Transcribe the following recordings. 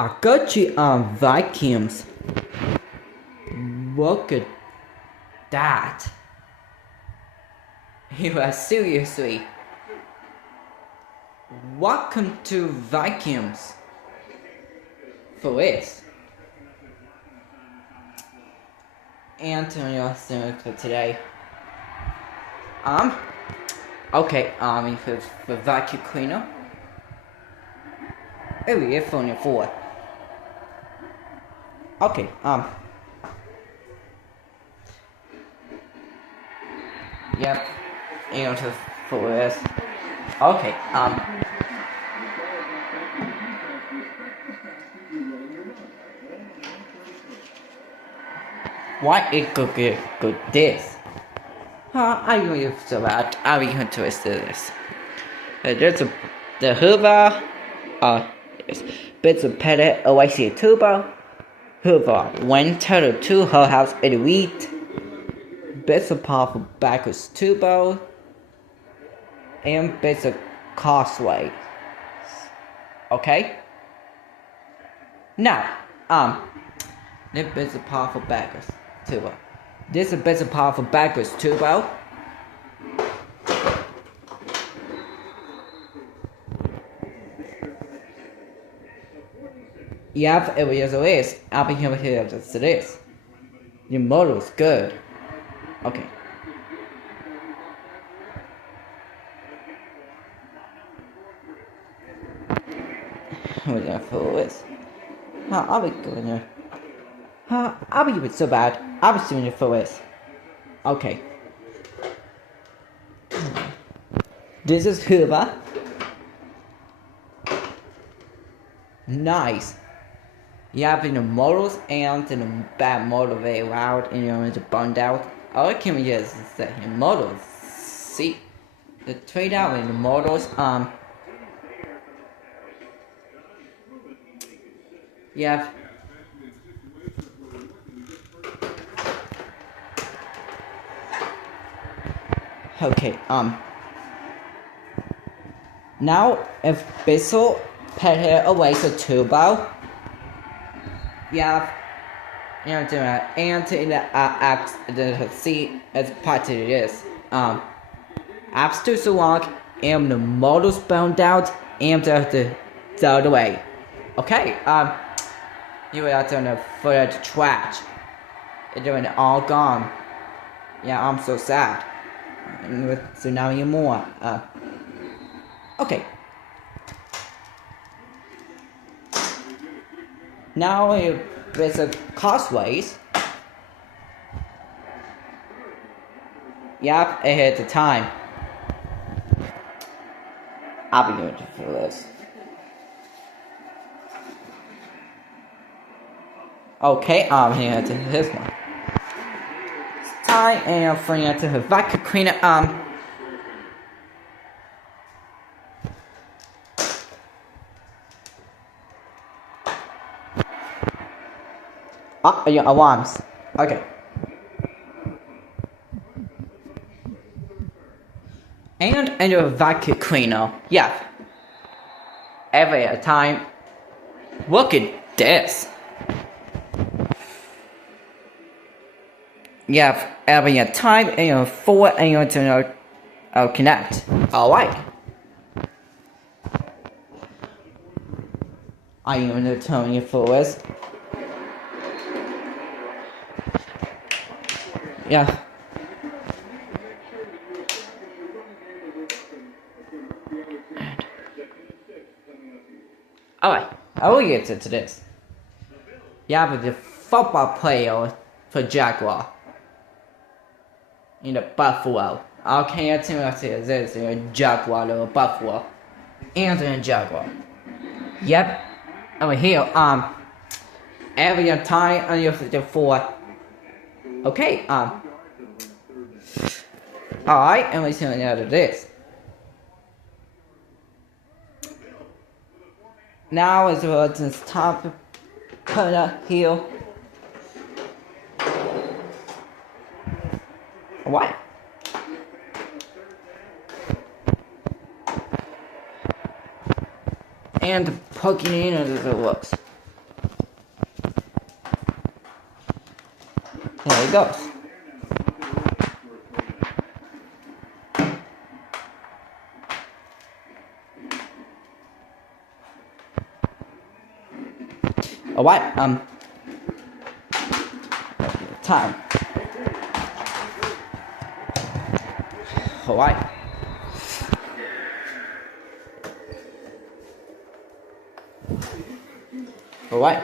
I got you on vacuums. Look at that. You are seriously. Welcome to vacuums. For this. Antonio for today. Okay, for vacuum cleaner. Oh, yeah, phone your 4. Okay, yep, and for this. Okay, why it could get good this? I don't so bad. I'm going to twist this. There's the Hoover, yes, bits of pellet, OIC turbo, Hoover went to her house in a week, bits of powerful backwards turbo, and bits of causeway. Okay? Now, this bits of powerful backwards turbo. This is bits of powerful backwards turbo. Yep, it is. I'll be here just this. Your model is good. Okay. We're gonna follow this. I'll be good here. I'll be so bad. I'll be doing it for this. Okay. This is Hoover. Nice. You have in the models and in the bad model very loud and you're going to burned out. All can we use is the models. See the trade out in the models, you have okay, now if Bissell pet here away the turbo. Yeah, you know, doing that. And in the seat as part of this. Apps too so long, and the models bound out, and the other way. Okay, you are doing the for the trash. You're doing it all gone. Yeah, I'm so sad. So now you're more. Okay. Now there's a causeways. Yep, ahead the time. I'll be going to fill this. Okay, I'm here to this one. It's time and I'm bringing it to the vacuum cleaner. Your alarms. Okay. And your vacuum cleaner. Yeah. Every time. Look at this. Yeah, every time and your 4 and your to connect. Alright. I'm going to turn you forward. Yeah. Alright, I will get to this. Yeah, but the football player for Jaguar. In the Buffalo. Okay, I think this is a Jaguar or Buffalo. And a Jaguar. Yep. Over here, every time I use the 4. Okay, alright, and we're seeing out of this. Now is this top put up here. What? And poking in as it looks. it goes. Alright, time. Alright. Alright.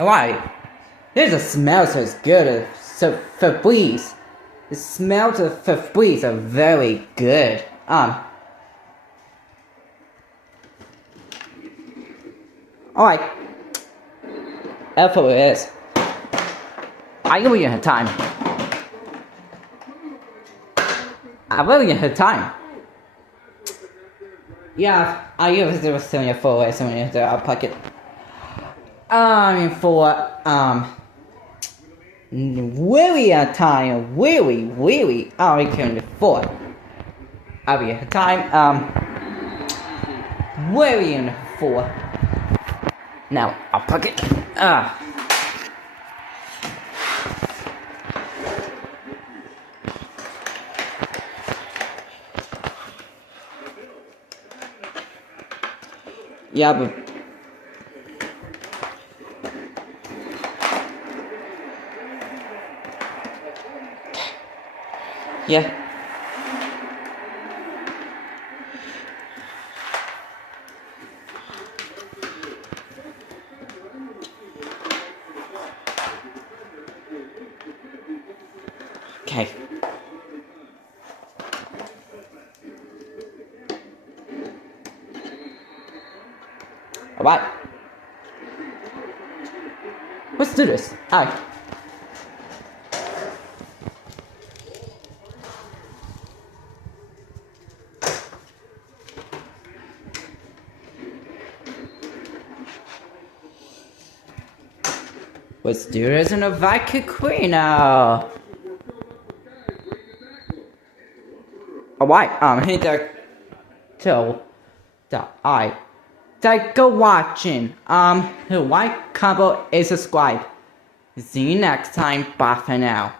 Alright, this smells so good, so Febreze. The smells of Febreze are very good. Alright. Therefore it is. I really have time. I really have time. Yeah, I use it was 74 so in the pocket. Really a time, really, I can afford. I'll be a time, really in for. Now, I'll pocket, yeah, but yeah. Okay. Alright. Let's do this. Alright. Let's do this in a vacuum cleaner. Alright, hit the till the eye. Thank you for watching. Like, comment, and subscribe. See you next time. Bye for now.